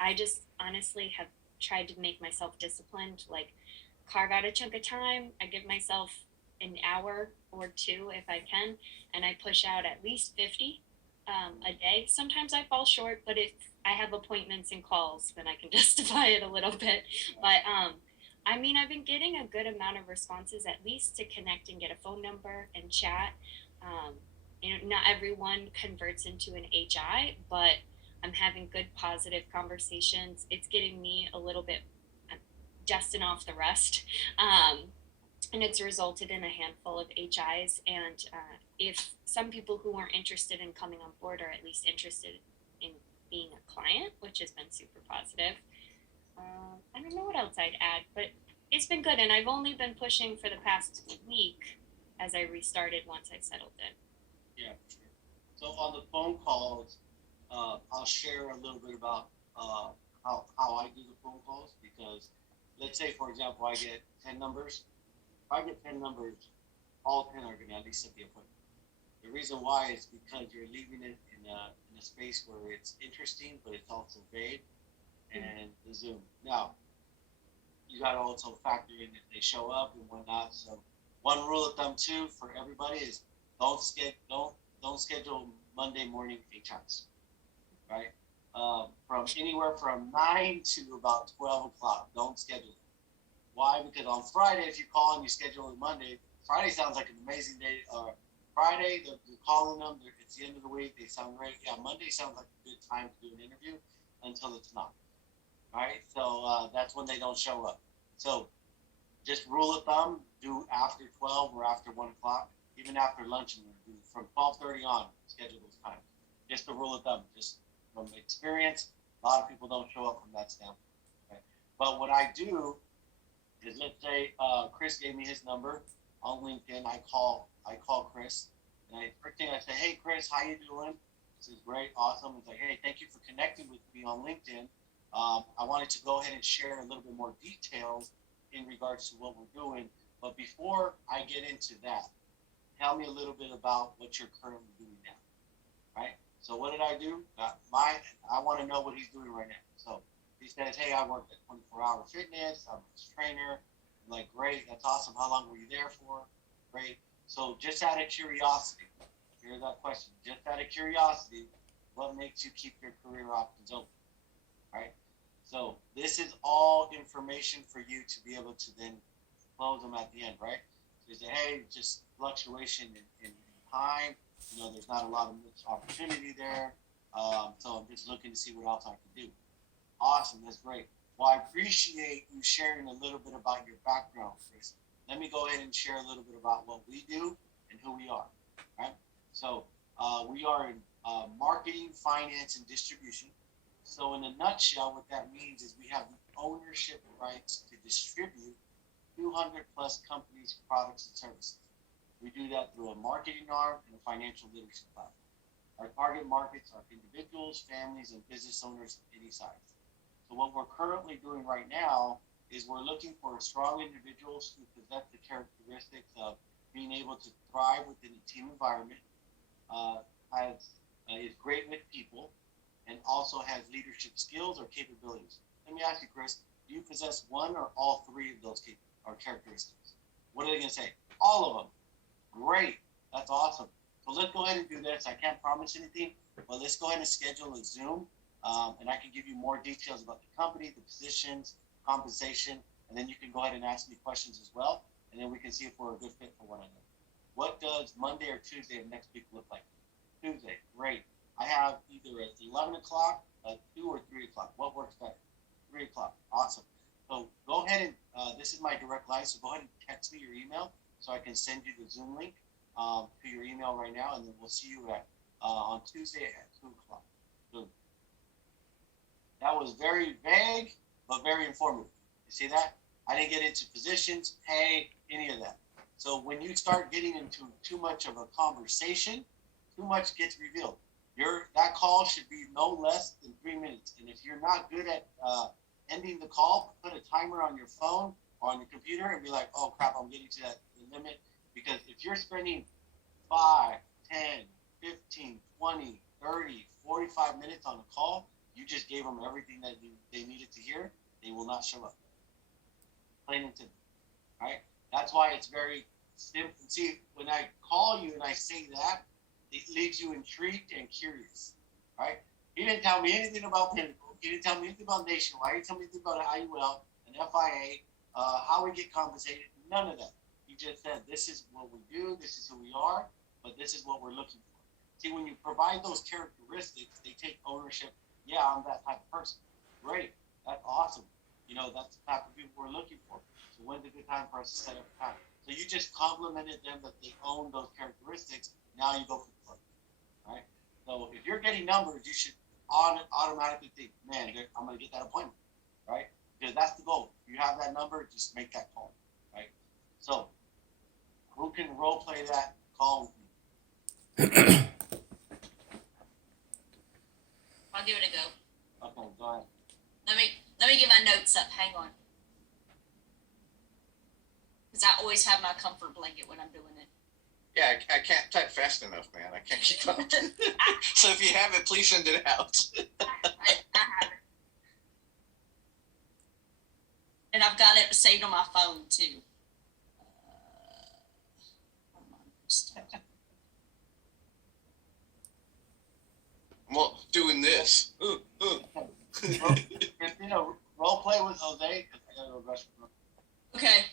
I just honestly have tried to make myself disciplined, like carve out a chunk of time. I give myself an hour or two if I can, and I push out at least 50 a day. Sometimes I fall short, but if I have appointments and calls, then I can justify it a little bit. But I mean, I've been getting a good amount of responses, at least to connect and get a phone number and chat. not everyone converts into an HI, but I'm having good positive conversations. It's getting me a little bit dusting off the rest. And it's resulted in a handful of HIs. And if some people who aren't interested in coming on board are at least interested in being a client, which has been super positive. I don't know what else I'd add, but it's been good. And I've only been pushing for the past week as I restarted once I settled in. Yeah, for sure. So on the phone calls, I'll share a little bit about how I do the phone calls, because let's say, for example, I get 10 numbers. If I get 10 numbers, all 10 are going to at least set the appointment. The reason why is because you're leaving it in a space where it's interesting, but it's also vague, and the Zoom. Now, you got to also factor in if they show up and whatnot. So one rule of thumb too for everybody is don't schedule Monday morning HIs, right? From anywhere from 9 to about 12 o'clock. Don't schedule it. Why? Because on Friday, if you call and you schedule it Monday, Friday sounds like an amazing day. Friday, they're calling them. It's the end of the week. They sound great. Yeah, Monday sounds like a good time to do an interview until it's not. Right? So that's when they don't show up. So just rule of thumb, do after 12 or after 1 o'clock, even after lunch, and do from 12:30 on, schedule those times. Just a rule of thumb, just from experience, a lot of people don't show up from that standpoint. Okay? But what I do is, let's say Chris gave me his number on LinkedIn. I call Chris, and first thing I say, hey Chris, how you doing? This is great, awesome. It's like, hey, thank you for connecting with me on LinkedIn. I wanted to go ahead and share a little bit more details in regards to what we're doing. But before I get into that, tell me a little bit about what you're currently doing now, right? So what did I do? I want to know what he's doing right now. So he says, hey, I work at 24-Hour Fitness. I'm a trainer. I'm like, great, that's awesome. How long were you there for? Great. So just out of curiosity, here's that question. Just out of curiosity, what makes you keep your career options open, right? So this is all information for you to be able to then close them at the end, right? So you say, hey, just fluctuation in time. There's not a lot of opportunity there. So I'm just looking to see what else I can do. Awesome, that's great. Well, I appreciate you sharing a little bit about your background, Chris. Let me go ahead and share a little bit about what we do and who we are, right? So we are in marketing, finance, and distribution. So in a nutshell, what that means is we have the ownership rights to distribute 200 plus companies, products, and services. We do that through a marketing arm and a financial literacy platform. Our target markets are individuals, families, and business owners of any size. So what we're currently doing right now is we're looking for strong individuals who possess the characteristics of being able to thrive within a team environment, is great with people, and also has leadership skills or capabilities. Let me ask you, Chris, do you possess one or all three of those characteristics? What are they going to say? All of them. Great. That's awesome. So let's go ahead and do this. I can't promise anything, but let's go ahead and schedule a Zoom, and I can give you more details about the company, the positions, compensation, and then you can go ahead and ask me questions as well, and then we can see if we're a good fit for one another. What does Monday or Tuesday of next week look like? Tuesday, great. I have either at 11 o'clock, 2 or 3 o'clock. What works better? 3 o'clock. Awesome. So go ahead and, this is my direct line, so go ahead and text me your email so I can send you the Zoom link to your email right now, and then we'll see you on Tuesday at 2 o'clock. So that was very vague, but very informative. You see that? I didn't get into positions, pay, any of that. So when you start getting into too much of a conversation, too much gets revealed. That call should be no less than 3 minutes. And if you're not good at ending the call, put a timer on your phone or on your computer and be like, oh crap, I'm getting to the limit. Because if you're spending 5, 10, 15, 20, 30, 45 minutes on a call, you just gave them everything that they needed to hear. They will not show up. Plain and simple. Right? That's why it's very simple. See, when I call you and I say that, it leaves you intrigued and curious. Right? He didn't tell me anything about Pinnacle. He didn't tell me anything about Nationwide. He didn't tell me anything about IUL, an FIA, how we get compensated. None of that. He just said, this is what we do, this is who we are, but this is what we're looking for. See, when you provide those characteristics, they take ownership. Yeah, I'm that type of person. Great. That's awesome. You know, that's the type of people we're looking for. So when's a good time for us to set up a time? So you just complimented them that they own those characteristics. Now you go for the first, right? So if you're getting numbers, you should automatically think, man, I'm going to get that appointment, right? Because that's the goal. If you have that number, just make that call, right? So who can role play that call with me? I'll give it a go. Okay, go ahead. Let me get my notes up. Hang on. Because I always have my comfort blanket when I'm doing it. Yeah, I can't type fast enough, man. I can't keep up. So if you have it, please send it out. I have it. And I've got it saved on my phone too. Hold on. Well, doing this. Christina, role play with Jose. Because I gotta go brush my teeth. Okay.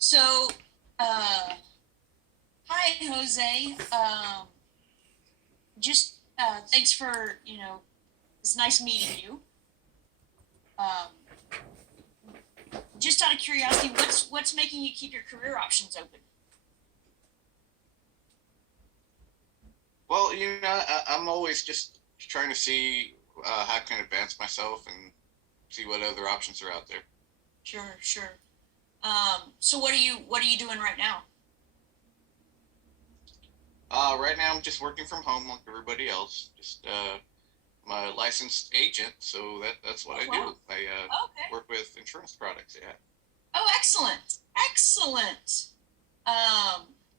So, hi, Jose. Just thanks for, it's nice meeting you. Just out of curiosity, what's making you keep your career options open? Well, I'm always just trying to see how I can advance myself and see what other options are out there. Sure. So what are you doing right now? Right now, I'm just working from home like everybody else. Just I'm a licensed agent, so that's what I do. Wow. I Okay. work with insurance products. Yeah. Oh, excellent.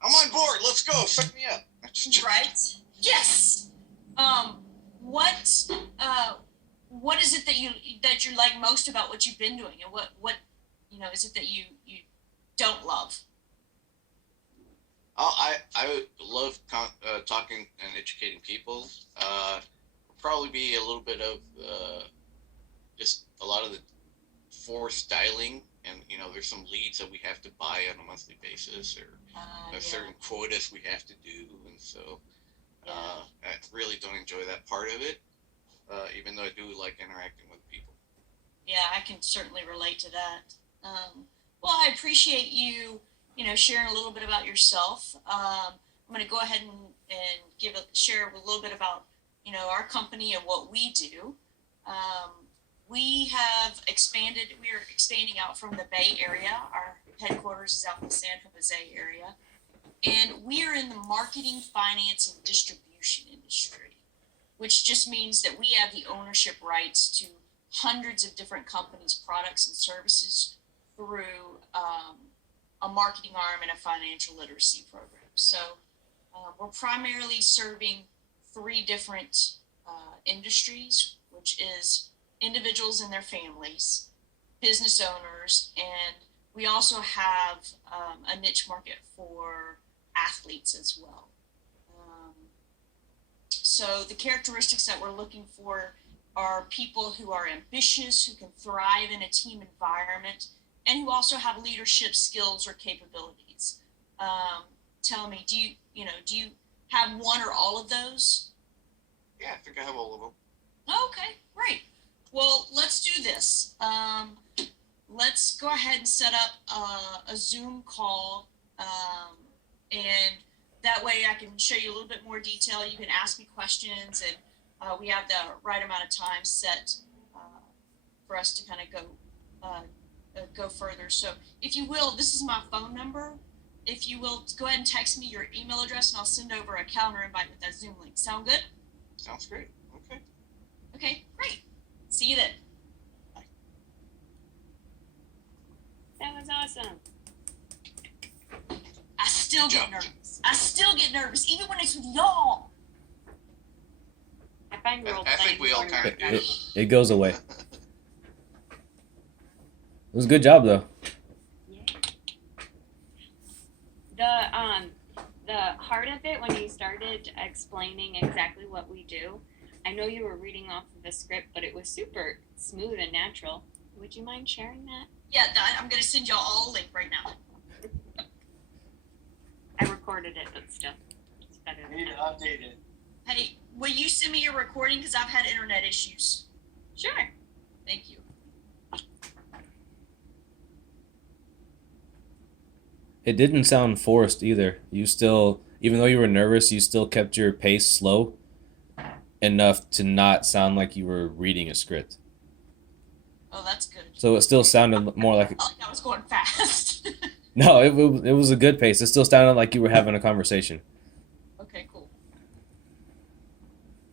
I'm on board. Let's go. Suck me up. Right? Yes. What is it that you like most about what you've been doing, and what is it that you don't love? Oh, I love talking and educating people. Probably be a little bit of just a lot of the forced dialing, and there's some leads that we have to buy on a monthly basis, or certain quotas we have to do, and so I really don't enjoy that part of it, even though I do like interacting with people. Yeah, I can certainly relate to that. Well, I appreciate you, sharing a little bit about yourself. I'm going to go ahead and share a little bit about, our company and what we do. We have expanded. We are expanding out from the Bay Area. Our headquarters is out in the San Jose area. And we are in the marketing, finance, and distribution industry, which just means that we have the ownership rights to hundreds of different companies' products and services through a marketing arm and a financial literacy program. So we're primarily serving 3 different industries, which is individuals and their families, business owners, and we also have a niche market for athletes as well. So the characteristics that we're looking for are people who are ambitious, who can thrive in a team environment, and who also have leadership skills or capabilities. Tell me, do you have one or all of those? Yeah, I think I have all of them. Okay, great. Well, let's do this. Let's go ahead and set up a Zoom call, and that way I can show you a little bit more detail. You can ask me questions, and we have the right amount of time set for us to kind of go further. So if you will, this is my phone number. If you will, go ahead and text me your email address, and I'll send over a calendar invite with that Zoom link. Sound good? Sounds great. Okay. Okay, great. See you then. That was awesome. I still get Jump. nervous, even when it's with y'all. I find role I think playing we all fun. kind of do. It goes away. It was a good job though. Yeah. The heart of it, when you started explaining exactly what we do, I know you were reading off of the script, but it was super smooth and natural. Would you mind sharing that? Yeah, I'm going to send y'all all a link right now. I recorded it, but still, it's better We than need to that. update it. Hey, will you send me your recording? Because I've had internet issues. Sure. Thank you. It didn't sound forced either. You still, even though you were nervous, you still kept your pace slow enough to not sound like you were reading a script. Oh, that's good. So it still sounded more like, I like I was going fast. no, it was a good pace. It still sounded like you were having a conversation. Okay, cool.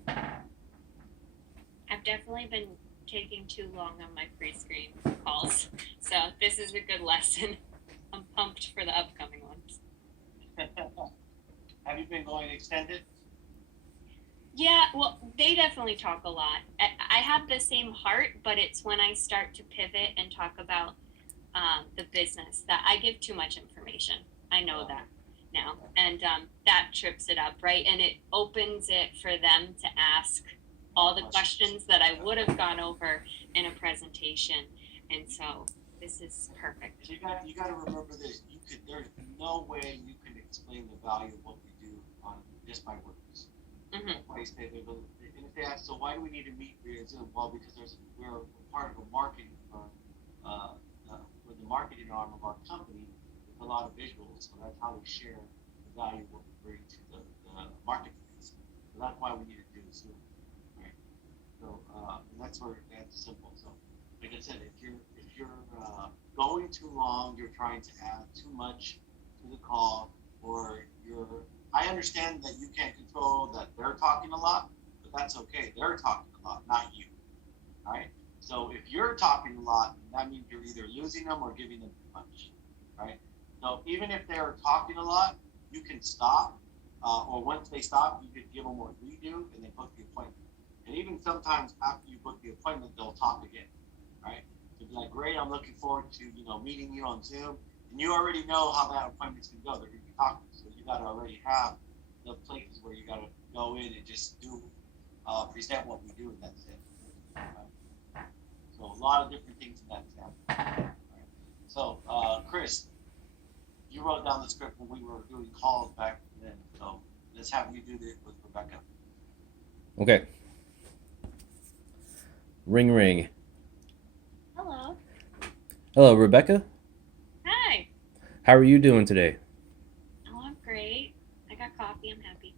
I've definitely been taking too long on my pre-screen calls, so this is a good lesson. I'm pumped for the upcoming ones. Have you been going extended? Yeah, well, they definitely talk a lot. I have the same heart, but it's when I start to pivot and talk about the business that I give too much information. I know that now, and that trips it up, right? And it opens it for them to ask all the questions that I would have gone over in a presentation, and so this is perfect. You got to remember this. There's no way you can explain the value of what we do on just by words. Mhm. That's why you say they're and if they ask, so why do we need to meet via Zoom? Well, because we're part of a marketing firm, with the marketing arm of our company with a lot of visuals. So that's how we share the value of what we bring to the marketplace. So that's why we need to do Zoom, right? So and that's simple. So like I said, if you're going too long, you're trying to add too much to the call, or I understand that you can't control that they're talking a lot, but that's okay. They're talking a lot, not you. All right. So if you're talking a lot, that means you're either losing them or giving them too much. Right. So even if they're talking a lot, you can stop, or once they stop, you can give them what we do, and they book the appointment. And even sometimes after you book the appointment, they'll talk again. Right. So be like, great, I'm looking forward to meeting you on Zoom, and you already know how that appointment's gonna go. They're gonna be talking, so you gotta already have the places where you gotta go in and just do present what we do, and that's it. Right. So a lot of different things in that example. Right. So Chris, you wrote down the script when we were doing calls back then, so let's have you do it with Rebecca. Okay. Ring ring. Hello. Hello, Rebecca. Hi. How are you doing today? Oh, I'm great. I got coffee. I'm happy.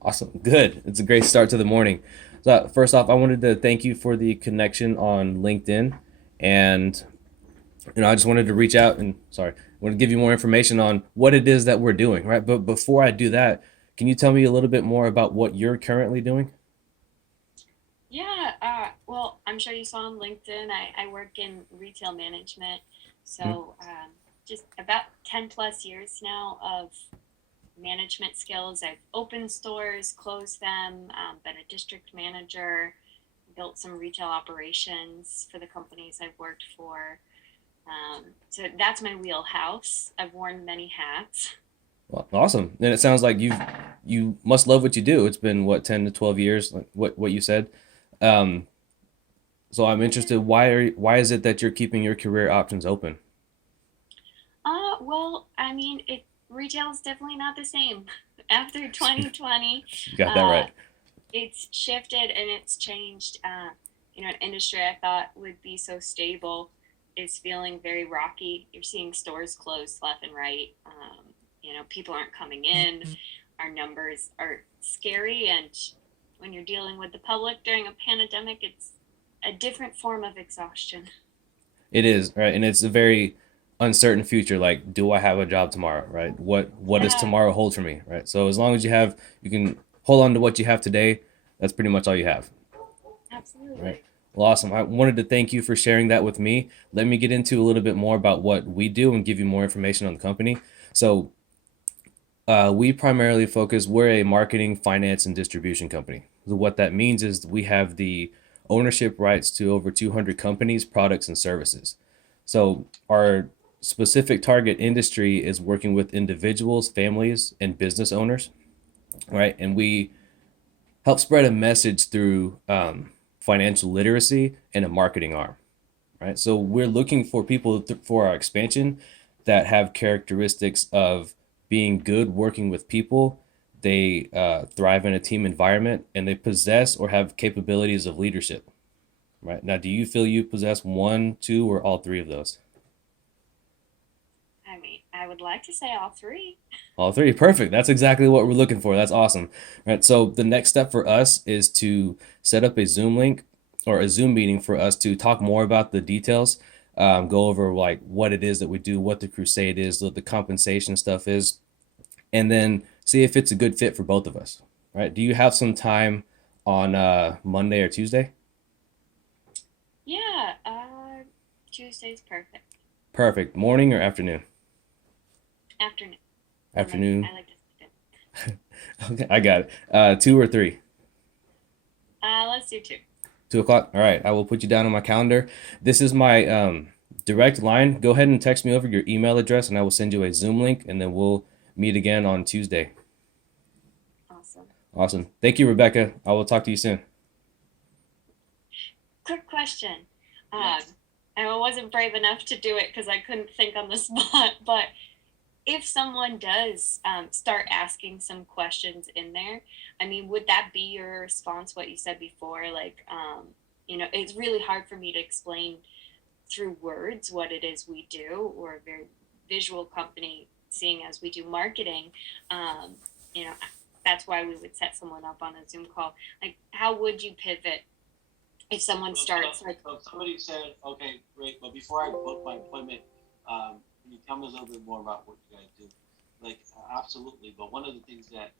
Awesome. Good. It's a great start to the morning. So first off, I wanted to thank you for the connection on LinkedIn, and I just wanted to reach out and I want to give you more information on what it is that we're doing, right? But before I do that, can you tell me a little bit more about what you're currently doing? Yeah, well, I'm sure you saw on LinkedIn, I work in retail management. So just about 10 plus years now of management skills. I've opened stores, closed them, been a district manager, built some retail operations for the companies I've worked for. So that's my wheelhouse. I've worn many hats. Well, awesome. And it sounds like you must love what you do. It's been what, 10 to 12 years, like what you said. So I'm interested, why is it that you're keeping your career options open? Well, I mean, retail is definitely not the same after 2020. You got that right. It's shifted and it's changed. An industry I thought would be so stable is feeling very rocky. You're seeing stores closed left and right. People aren't coming in. Our numbers are scary, and when you're dealing with the public during a pandemic, it's a different form of exhaustion. It is, right? And it's a very uncertain future. Like, do I have a job tomorrow, right? What does tomorrow hold for me, right? So as long as you can hold on to what you have today, that's pretty much all you have. Absolutely. Right. Well, awesome. I wanted to thank you for sharing that with me. Let me get into a little bit more about what we do and give you more information on the company. So we primarily we're a marketing, finance, and distribution company. So what that means is we have the ownership rights to over 200 companies, products, and services. So our specific target industry is working with individuals, families, and business owners, right? And we help spread a message through financial literacy and a marketing arm, right? So we're looking for people for our expansion that have characteristics of being good working with people. They thrive in a team environment, and they possess or have capabilities of leadership. Right now, do you feel you possess one, two, or all three of those? I mean, I would like to say all three. All three, perfect. That's exactly what we're looking for. That's awesome. Right. So the next step for us is to set up a Zoom link or a Zoom meeting for us to talk more about the details, go over like what it is that we do, what the crusade is, what the compensation stuff is, and then see if it's a good fit for both of us. Right. Do you have some time on Monday or Tuesday? Yeah, Tuesday's perfect. Perfect. Morning or afternoon? Afternoon. Afternoon. I like to sit. Okay, I got it. 2 or 3? Let's do 2. 2 o'clock. All right. I will put you down on my calendar. This is my direct line. Go ahead and text me over your email address, and I will send you a Zoom link, and then we'll meet again on Tuesday. Awesome. Awesome. Thank you, Rebecca. I will talk to you soon. Quick question. Yes. I wasn't brave enough to do it because I couldn't think on the spot, but if someone does start asking some questions in there, I mean, would that be your response, what you said before? Like, it's really hard for me to explain through words what it is we do. We're a very visual company, seeing as we do marketing. That's why we would set someone up on a Zoom call. Like, how would you pivot if someone starts like, So if somebody said, okay, great, but before I book my appointment, can you tell me a little bit more about what you guys do? Like, absolutely. But one of the things that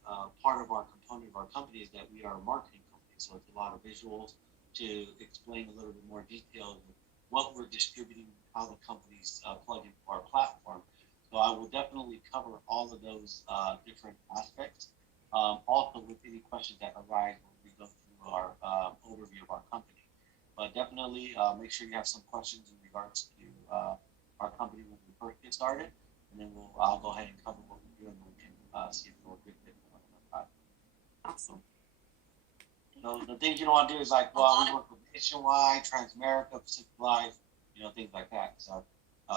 part of our component of our company is that we are a marketing company. So it's a lot of visuals to explain a little bit more detail of what we're distributing, how the companies plug into our platform. So I will definitely cover all of those different aspects. Also with any questions that arise when we go through our overview of our company. But definitely make sure you have some questions in regards to our company when we first get started, and then I'll go ahead and cover what we do, and we can see if we're a good fit for one another. awesome. So the things you don't want to do is like, well, we work with Nationwide, Transamerica, Pacific Life, things like that. So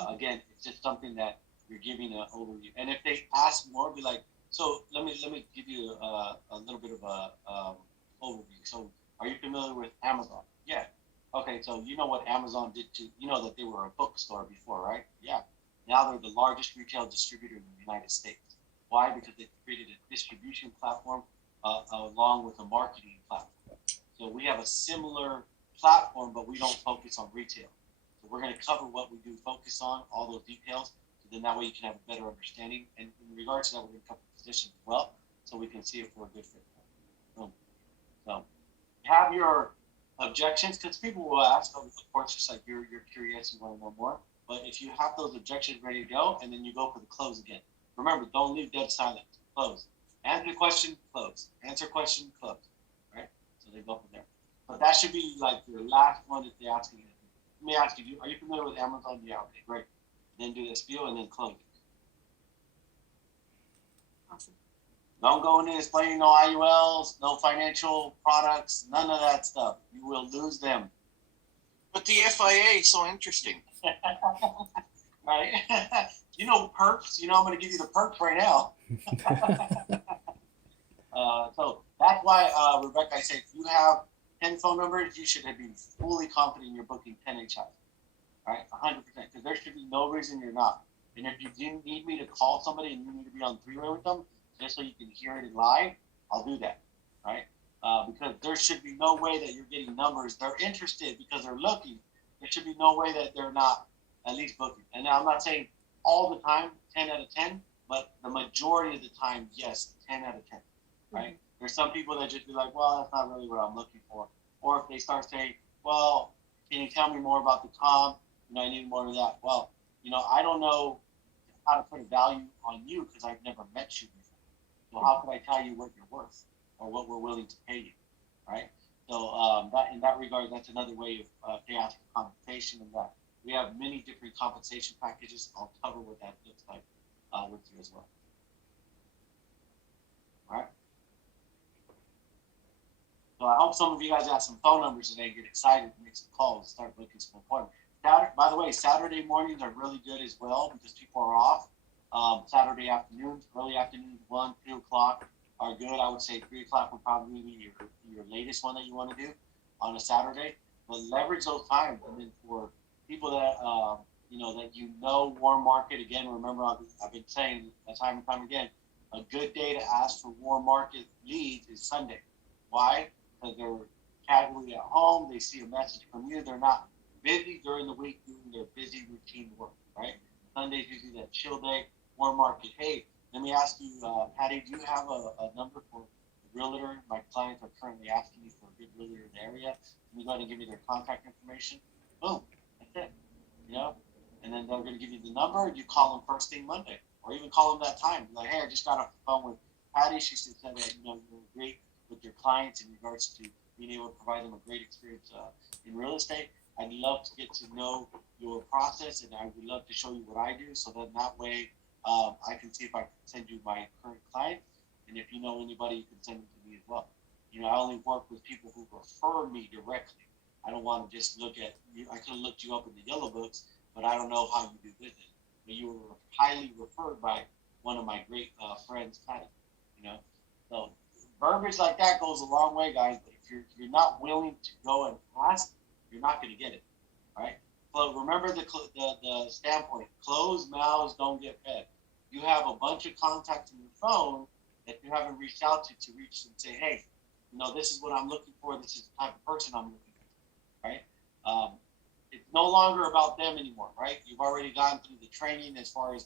again, it's just something that you're giving an overview. And if they ask more, be like, so let me give you a little bit of a overview. So are you familiar with Amazon? Yeah. Okay, so you know what Amazon did that they were a bookstore before, right? Yeah. Now they're the largest retail distributor in the United States. Why? Because they created a distribution platform along with a marketing platform. So we have a similar platform, but we don't focus on retail. So we're going to cover what we do focus on, all those details, so then that way you can have a better understanding. And in regards to that, we're going to cover positions as well, so we can see if we're a good fit. So have your objections, because people will ask, of course, just like you're curious, you want to know more. But if you have those objections ready to go, and then you go for the close again. Remember, don't leave dead silent. Close. Answer the question, close. Answer question, close. Right? So they go from there. But that should be like your last one if they ask you. Let me ask you, are you familiar with Amazon? Yeah, okay, great. Then do the spiel and then close it. Awesome. Don't go in there explaining no IULs, no financial products, none of that stuff. You will lose them. But the FIA is so interesting. Right? Perks. I'm going to give you the perks right now. So that's why, Rebecca, I say if you have 10 phone numbers, you should be fully confident you're booking 10 HIs. Right? 100%. Because there should be no reason you're not. And if you do need me to call somebody and you need to be on three-way with them, just so you can hear it live, I'll do that. Right? Because there should be no way that you're getting numbers. They're interested because they're looking. There should be no way that they're not at least booking. And I'm not saying all the time, 10 out of 10, but the majority of the time, yes, 10 out of 10. Right? Mm-hmm. There's some people that just be like, well, that's not really what I'm looking for. Or if they start saying, well, can you tell me more about the comp? I need more of that. Well, I don't know how to put a value on you because I've never met you before. So how can I tell you what you're worth or what we're willing to pay you, right? So that in that regard, that's another way of they ask for compensation, and that we have many different compensation packages. I'll cover what that looks like with you as well. All right. So I hope some of you guys have some phone numbers today and get excited and make some calls, start booking some appointments. By the way, Saturday mornings are really good as well because people are off. Saturday afternoons, early afternoons, 1, 2 o'clock are good. I would say 3 o'clock would probably be your latest one that you want to do on a Saturday. But leverage those times. And then for people that, warm market, again, remember I've been saying time and time again, a good day to ask for warm market leads is Sunday. Why? Because they're casually at home. They see a message from you. They're not busy during the week doing their busy routine work, right? Sunday's usually that chill day, warm market. Hey, let me ask you, Patty, do you have a number for a realtor? My clients are currently asking me for a good realtor in the area. Can you go ahead and give me their contact information? Boom, that's it. And then they're going to give you the number. You call them first thing Monday, or even call them that time. Like, hey, I just got off the phone with Patty. She said that you're great with your clients in regards to being able to provide them a great experience in real estate. I'd love to get to know your process, and I would love to show you what I do. So that way, I can see if I can send you my current client, and if you know anybody, you can send them to me as well. I only work with people who refer me directly. I don't want to just look at you. I could have looked you up in the yellow books, but I don't know how you do business. But you were highly referred by one of my great friends, Patty. So verbiage like that goes a long way, guys. But if you're not willing to go and ask, you're not going to get it, right? So remember the standpoint: closed mouths don't get fed. You have a bunch of contacts in your phone that you haven't reached out to reach and say, hey, this is what I'm looking for. This is the type of person I'm looking for, right? It's no longer about them anymore, right? You've already gone through the training as far as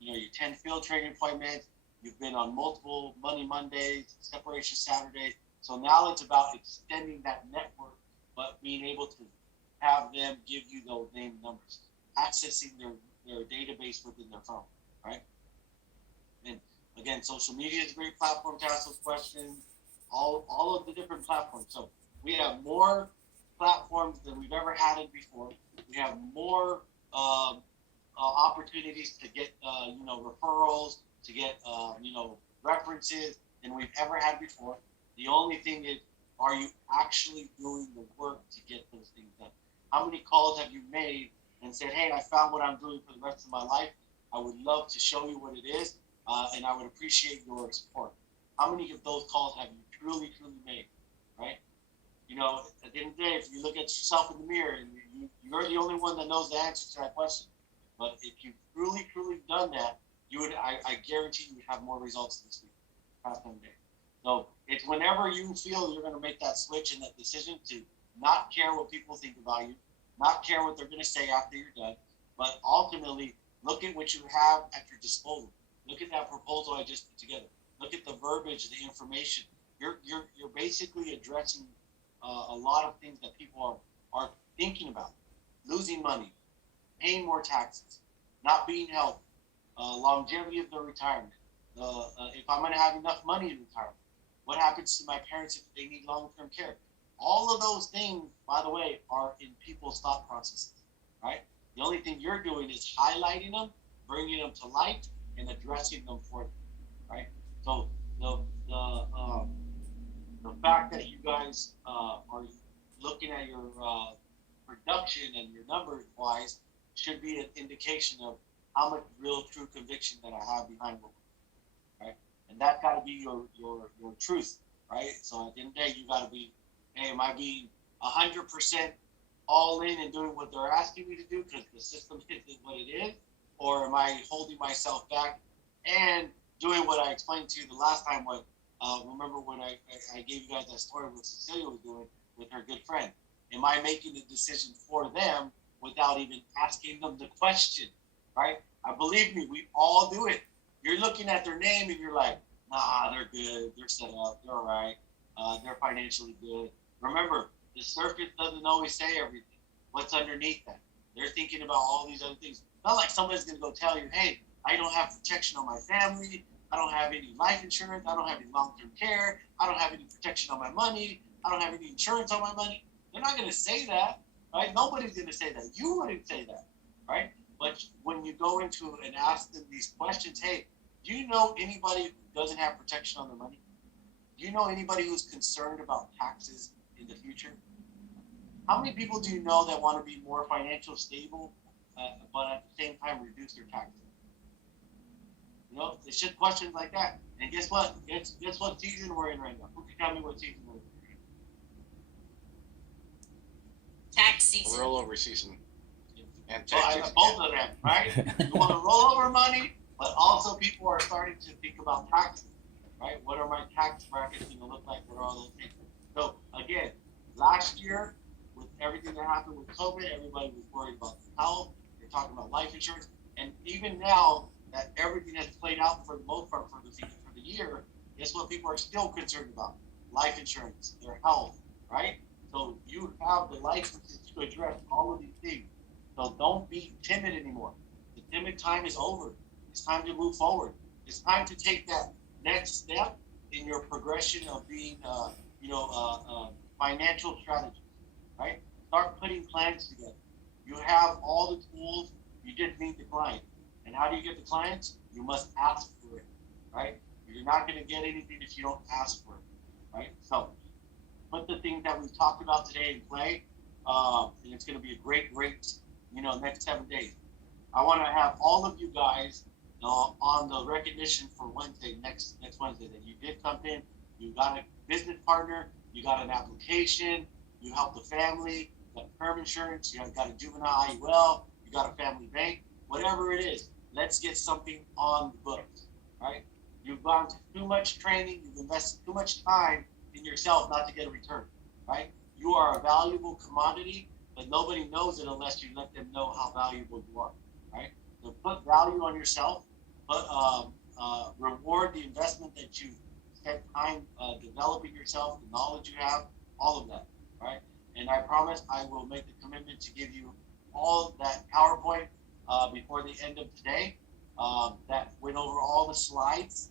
your 10 field training appointments. You've been on multiple Money Mondays, Separation Saturdays. So now it's about extending that network, but being able to have them give you those name and numbers, accessing their database within their phone, right? And again, social media is a great platform to ask those questions. All of the different platforms. So we have more platforms than we've ever had it before. We have more opportunities to get referrals, to get references than we've ever had before. The only thing is, are you actually doing the work to get those things done? How many calls have you made and said, hey, I found what I'm doing for the rest of my life. I would love to show you what it is, and I would appreciate your support. How many of those calls have you truly made, right? At the end of the day, if you look at yourself in the mirror, and you're the only one that knows the answer to that question. But if you've truly done that, I guarantee you would have more results this week, past 10 days. So it's whenever you feel you're going to make that switch and that decision to not care what people think about you, not care what they're going to say after you're done, but ultimately look at what you have at your disposal. Look at that proposal I just put together. Look at the verbiage, the information. You're basically addressing a lot of things that people are thinking about: losing money, paying more taxes, not being healthy, longevity of their retirement. If I'm going to have enough money in retirement, what happens to my parents if they need long-term care? All of those things, by the way, are in people's thought processes, right? The only thing you're doing is highlighting them, bringing them to light, and addressing them for them, right? So the fact that you guys are looking at your production and your numbers wise should be an indication of how much real true conviction that I have behind what we're doing, right? And that's got to be your truth, right? So at the end of the day, you got to be, hey, am I being 100% all in and doing what they're asking me to do because the system is what it is, or am I holding myself back and doing what I explained to you the last time? Remember when I gave you guys that story of what Cecilia was doing with her good friend? Am I making the decision for them without even asking them the question, right? Believe me, we all do it. You're looking at their name and you're like, nah, they're good, they're set up, they're all right, they're financially good. Remember, the surface doesn't always say everything. What's underneath that? They're thinking about all these other things. Not like somebody's going to go tell you, hey, I don't have protection on my family. I don't have any life insurance. I don't have any long-term care. I don't have any protection on my money. I don't have any insurance on my money. They're not going to say that, right? Nobody's going to say that. You wouldn't say that, right? But when you go into and ask them these questions, hey, do you know anybody who doesn't have protection on their money? Do you know anybody who's concerned about taxes in the future? How many people do you know that want to be more financially stable, but at the same time reduce their taxes? You know, it's just questions like that. And guess what? Guess what season we're in right now? Who can tell me what season we're in? Tax season. Rollover season. And Well, I taxes. got both of them, right? You want to roll over money, but also people are starting to think about taxes, right? What are my tax brackets going to look like? What are all those things? So again, last year with everything that happened with COVID, everybody was worried about health. They're talking about life insurance, and even now that everything has played out for the most part for the year, guess what people are still concerned about? Life insurance, their health, right? So you have the licenses to address all of these things. So don't be timid anymore. The timid time is over. It's time to move forward. It's time to take that next step in your progression of being, financial strategist, right? Start putting plans together. You have all the tools. You just need the client. And how do you get the clients? You must ask for it, right? You're not going to get anything if you don't ask for it, right? So put the things that we've talked about today in play, and it's going to be a great, next 7 days. I want to have all of you guys on the recognition for Wednesday, next Wednesday, that you did come in, you got a business partner, you got an application, you helped the family, you got term insurance, you got a juvenile IUL, you got a family bank, whatever it is, let's get something on the books, right? You've gone to too much training, you've invested too much time in yourself not to get a return, right? You are a valuable commodity, but nobody knows it unless you let them know how valuable you are, right? So put value on yourself, but reward the investment that you spent time developing yourself, the knowledge you have, all of that, right? And I promise I will make the commitment to give you all that PowerPoint before the end of today. That went over all the slides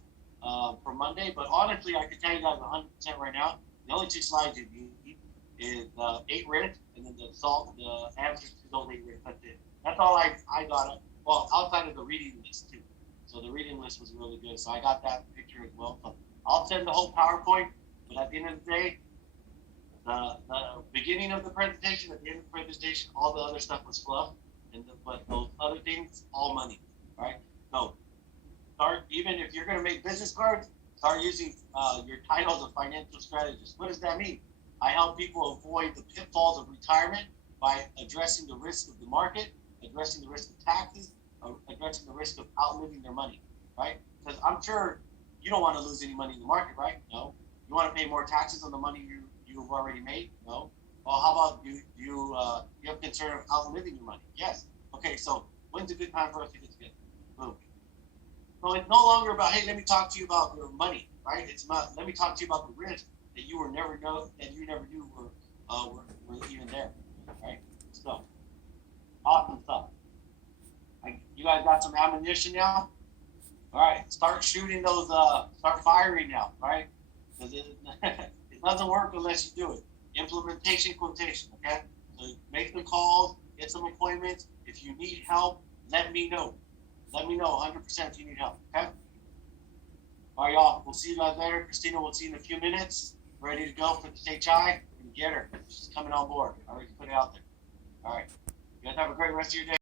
for Monday, but honestly, I can tell you guys 100% right now, the only 2 slides you need is 8 risks and then the answers to those 8 risks. That's it. That's all I got. Well, outside of the reading list too. So the reading list was really good. So I got that picture as well. So I'll send the whole PowerPoint, but at the end of the day, the beginning of the presentation, at the end of the presentation, all the other stuff was fluff, but those other things, all money, right? So start, even if you're going to make business cards, start using your titles of financial strategist. What does that mean? I help people avoid the pitfalls of retirement by addressing the risk of the market, addressing the risk of taxes, addressing the risk of outliving their money, right? Because I'm sure you don't want to lose any money in the market, right? No. You want to pay more taxes on the money you've already made? No. Well, how about you have concern of outliving your money? Yes. Okay, so when's a good time for us to get together? Boom. So it's no longer about, hey, let me talk to you about your money, right? It's about, let me talk to you about the risk that you never knew were even there, right? So awesome stuff. You guys got some ammunition now? All right, start shooting those, start firing now, right? Because it doesn't work unless you do it. Implementation quotation, okay? So make the calls, get some appointments. If you need help, let me know. Let me know 100% if you need help, okay? All right, y'all, we'll see you guys later. Christina, we'll see you in a few minutes. Ready to go for the HI? Get her. She's coming on board. I already put it out there. All right. You guys have a great rest of your day.